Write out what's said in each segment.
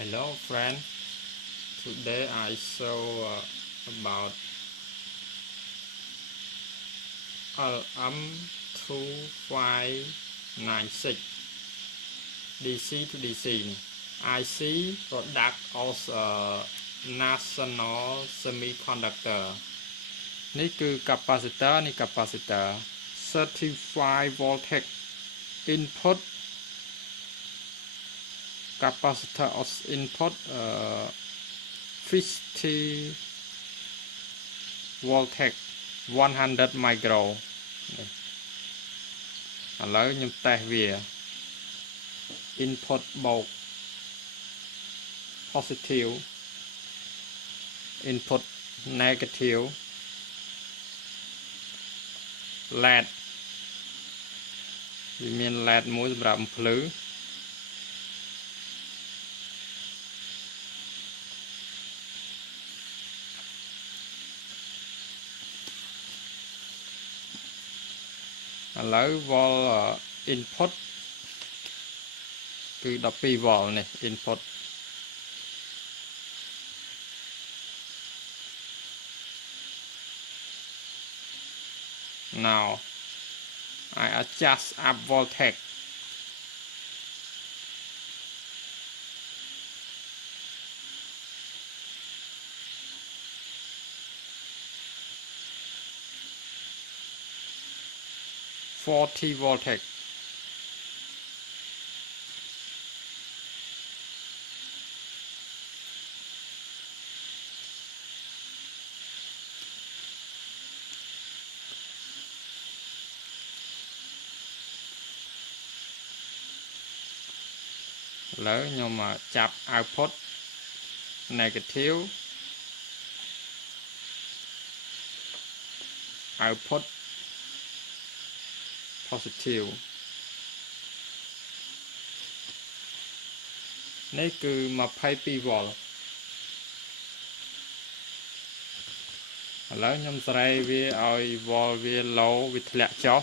Hello friend, today I show about LM2596 DC to DC IC product of National Semiconductor นี่คือ capacitor นี่ capacitor certified voltage input capacitor of input 50 voltage 100 micro ឥឡូវខ្ញុំតេស្តវា input បូក positive input negative LED វាមាន LED មួយសម្រាប់បំភ្លឺឥឡូវ volt input គឺ12 volt នេះ input now I adjust up voltage .40 voltageឥឡូវខ្ញុំចាប់ output negative output positive នេះគឺ22 volt ឥឡូវខ្ញុំសេរីវាឲ្យ volt វា low វាធ្លាក់ចុះ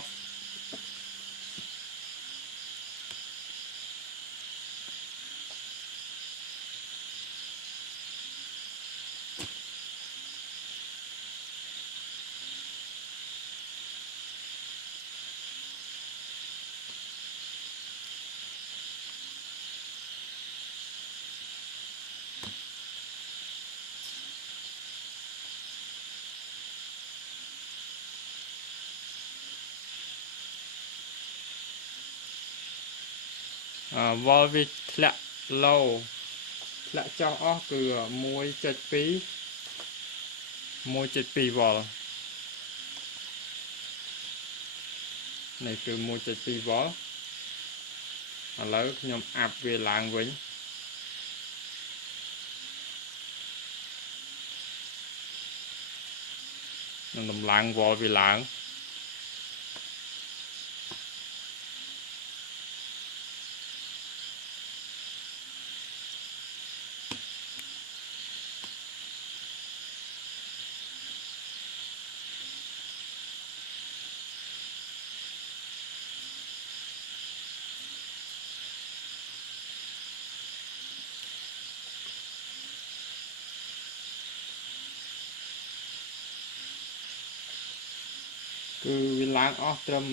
volt វាធ្លាក់ low ធ្លាក់ចុះអស់គឺ 1.2 volt នេះគឺ 1.2 volt ឥឡូវខ្ញុំអាប់វាឡើងវិញខ្ញុំតម្លើង volt វាឡើងគឺវាឡើងអស់ត្រឹម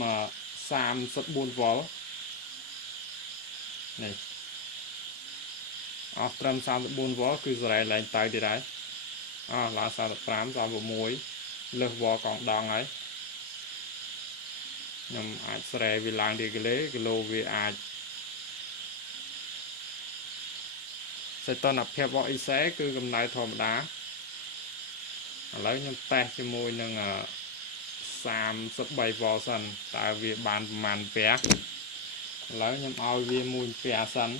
34 volt នេះអស់ត្រឹម34 volt គឺសេរីឡើងទៅទៀតហើយឡើង35 36លើស volt កងដងហើយខ្ញុំអាចសេរីវាឡើងទៀតគីឡូវាអាចសីតុណ្ហភាពរបស់ IC គឺកម្ដៅធម្មតាឥឡូវខ្ញុំតេស្តជាមួយនឹង33 volt សិនតើវាបានប្រមាណអាំពែឥឡូវខ្ញុំឲ្យវា1អាំពែសិន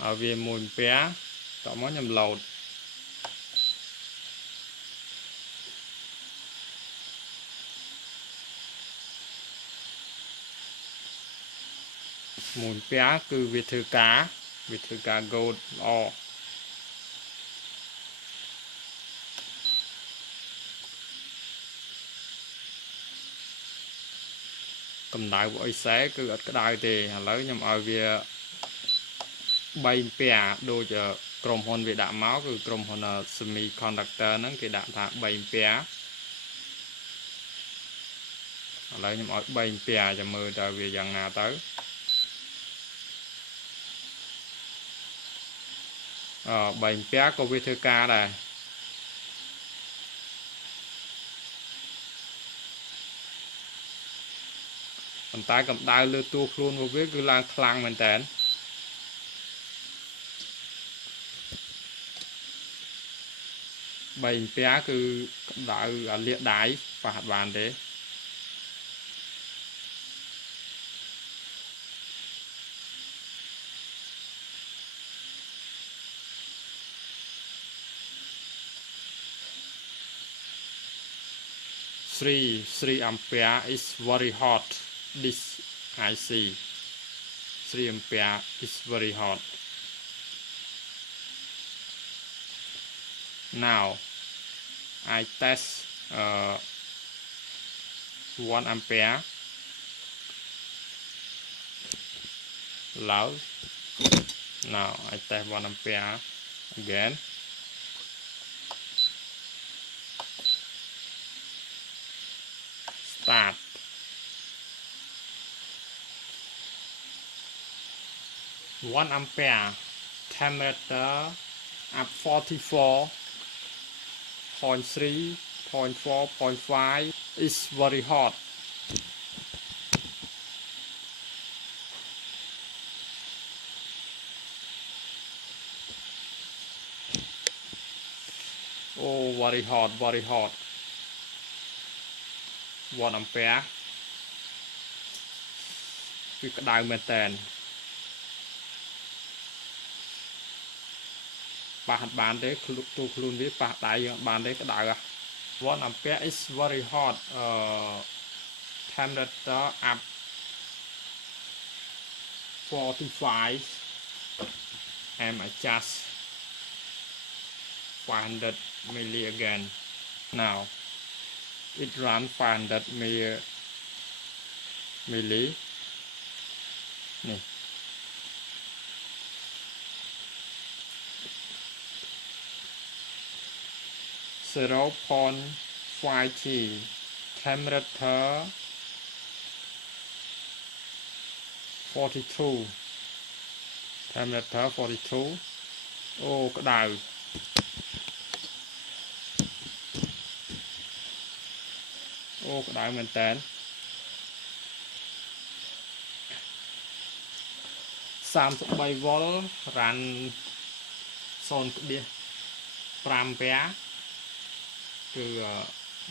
ឲ្យវា1អាំពែតមកខ្ញុំលោត1អាំពែគឺវាធ្វើការ gold ល្អ cầm đài của ấy xé cứ ở cái đài thì lấy nhầm ở về bay bè đôi cho chrome hồn về đạn máu cứ chrome hồn semiconductor nó cái đạn thả bay bè lấy nhầm ở bay bè cho mưa trở về dần nào tới bay bè có viết thư ca đây còn tay cầm đai lừa tua luôn vô biết cứ lang khlang mình tén bay bè cứ đai liệt đáy và hạt bàn thế3 ampere is very hot. This I see. 3 ampere is very hot. Now I test 1 ampere. Loud. Now I test 1 ampere again. Start. 1 ampere temperature at 44.3, 0.4, 0.5 is very hot. Oh, very hot, very hot. 1 ampere វាក្តៅមែនតើប៉ះបានទេទូខ្លួនវាប៉ះដៃយើងបានទេក្តៅ1 ampere is very hot temperature up 45 and adjust 500 milli again now it run 500 milli นี่ 0.5 T temperature 42 temperature 42 អូក្តៅអូក្តៅមែនតើ33 វ៉ុលរ៉ាន់ 0.5 អាំគឺ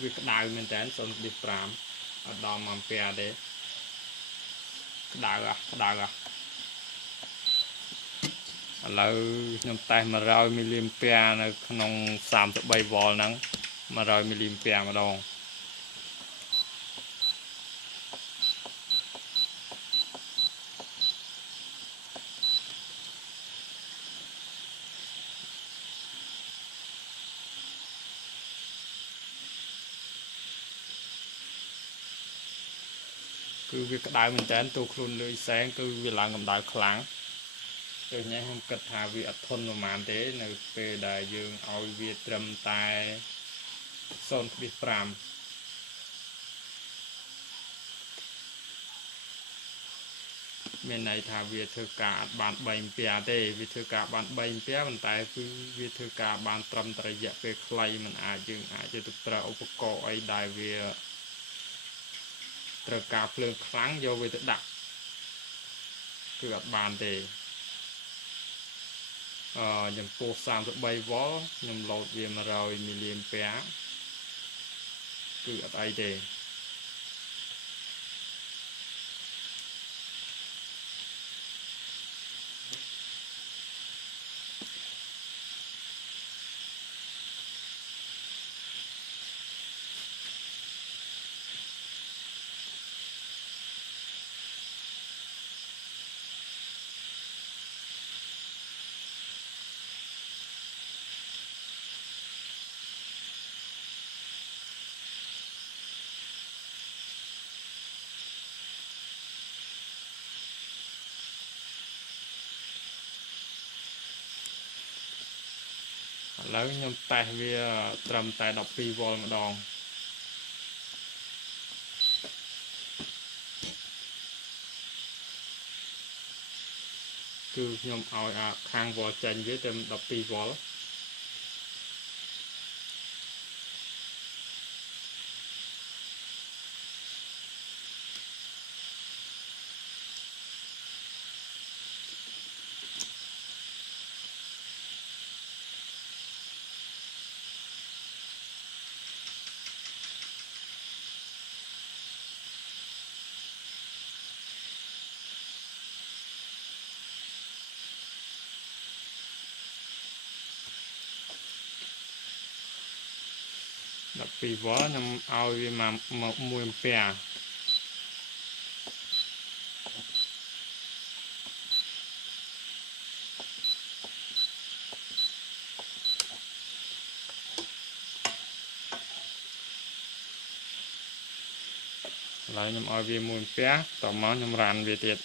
វាក្តៅមែនតើ 0.5 អត់ដល់អាំពែទេក្តៅក្តៅឥឡូវខ្ញុំតេស្ត100 មីលីអាំពែនៅក្នុង33 វ៉ុលហ្នឹង100 មីលីអាំពែម្ដងគឺវាក្តៅមែនតើទូខ្លួនលុយសែងគឺវាឡើងកម្ដៅខ្លាំងដូច្នេះខ្ញុំគិតថាវាអត់ធន់ប្រហែលទេនៅពេលដែលយើងឲ្យវាត្រឹមតែ 0.5 មានន័យថាវាធ្វើការអត់បាន3អាំពែទេវាធ្វើការបាន3អាំពែប៉ុន្តែគឺវាធ្វើការបានត្រឹមតែរយៈពេលខ្លីមិនអាចយើងអាចទៅប្រើឧបករណ៍អីដែលវាត្រូវការភ្លើងខ្លាំងយកវាទៅដាក់គឺអត់បានទេចំពោះ33 វ៉ុលខ្ញុំលោតវា100 មីលីអាំពែគឺអត់អីទេ แล้วខ្ញុំតេស្តវាត្រឹមតែ12វ៉ុលម្ដងគឺខ្ញុំឲ្យខាងវ៉ុលចេញវាត្រឹម12វ៉ុល12វ៉ុលខ្ញុំឲ្យវាមក1 អាំពែឡើយខ្ញុំឲ្យវា1 អាំពែតមកខ្ញុំរ៉ាន់វាទៀត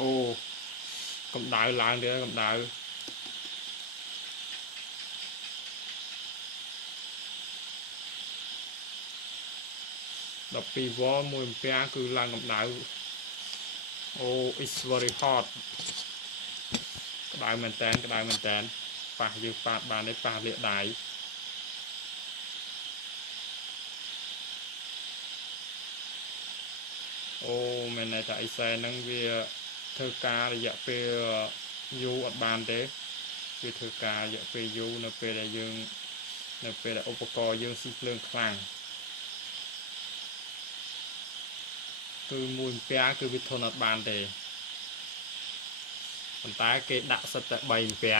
អូកម្ដៅឡើងទៀតកម្ដៅ12វ៉ុល1 អាំពែគឺឡើងកម្ដៅអូ it's very hot ក្ដៅមែនតើប៉ះយើងប៉ះបានទេប៉ះលាកដៃអូមែនតែអ៊ីសែហ្នឹងវាធ្វើការរយៈពេលយូរអត់បានទេវាធ្វើការរយៈពេលយូរនៅពេលដែលឧបករណ៍យើងស៊ីភ្លើងខ្លាំងគឺ1 អាំពែគឺវាធន់អត់បានទេប៉ុន្តែគេដាក់សិតតែ3 អាំពែ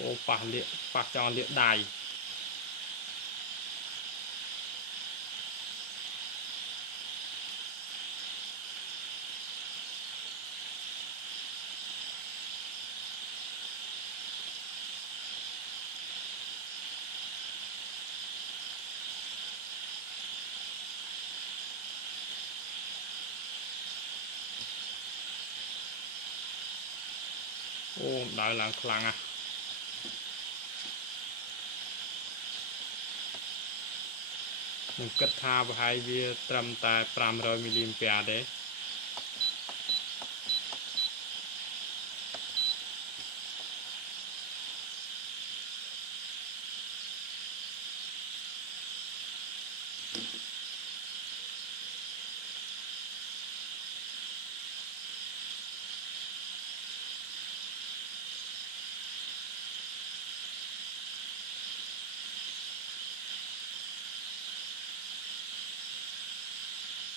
អូប៉ះចង់លាកដៃអូដើរឡើងខ្លាំងណាស់ខ្ញុំគិតថាប្រហែលវាត្រឹមតែ500 មីលីអាំពែទេ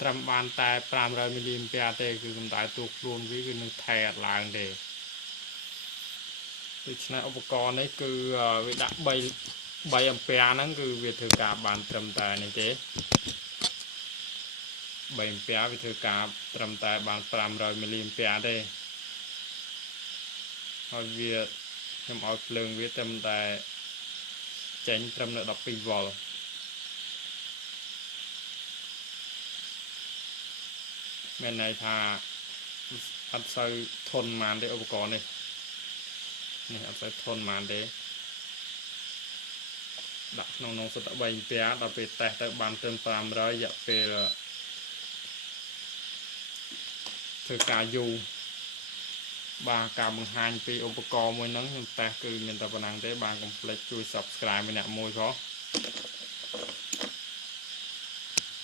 ត្រឹមបានតែ500 មីលីអាំពែទេគឺកម្ដៅទូខ្លួនវាគឺនឹងថែអត់ឡើងទេដូច្នេះឧបករណ៍នេះគឺវាដាក់3 អាំពែហ្នឹងគឺវាធ្វើការបានត្រឹមតែនេះទេ3 អាំពែវាធ្វើការត្រឹមតែបាន500 មីលីអាំពែទេហើយវាខ្ញុំឲ្យភ្លើងវាត្រឹមតែចេញត្រឹមនៅ12វ៉ុលមានន័យថាអត់សូវធន់ប៉ុន្មានទេឧបករណ៍នេះអត់សូវធន់ប៉ុន្មានទេដាក់ក្នុងនងសិត3 អាំពែដល់ពេលតេស្តទៅបានត្រឹម500រយៈពេលធ្វើការយូរបាទការបង្ហាញពីឧបករណ៍មួយហ្នឹងខ្ញុំតេស្តគឺមានតែប៉ុណ្ណឹងទេបាទកុំភ្លេចជួយ Subscribe ម្នាក់មួយផង